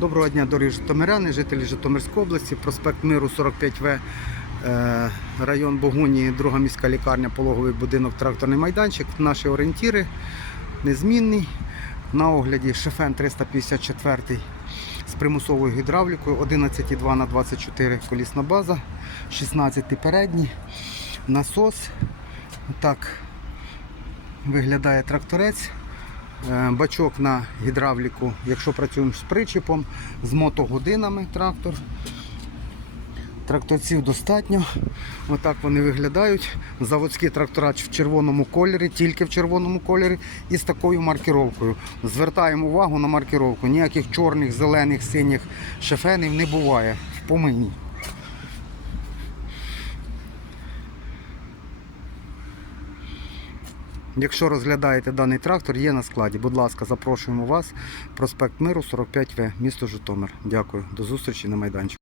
Доброго дня, дорогі житомиряни, жителі Житомирської області, проспект Миру 45В, е, район Богуні, друга міська лікарня, пологовий будинок, тракторний майданчик. Наші орієнтіри незмінний. На огляді Шефен 354 з примусовою гідравлікою, 11,2 на 24 колісна база, 16 передній, насос. Так виглядає тракторець. Е, Бачок на гідравліку, якщо працюємо з причіпом, з мотогодинами трактор. Тракторців достатньо. Отак вони виглядають. Заводські трактора в червоному кольорі, тільки в червоному кольорі і з такою маркировкою. Звертаємо увагу на маркировку. Ніяких чорних, зелених, синіх шефенів не буває в помині. Якщо розглядаєте даний трактор, є на складі. Будь ласка, запрошуємо вас. Проспект Миру 45В, місто Житомир. Дякую. До зустрічі на майданчику.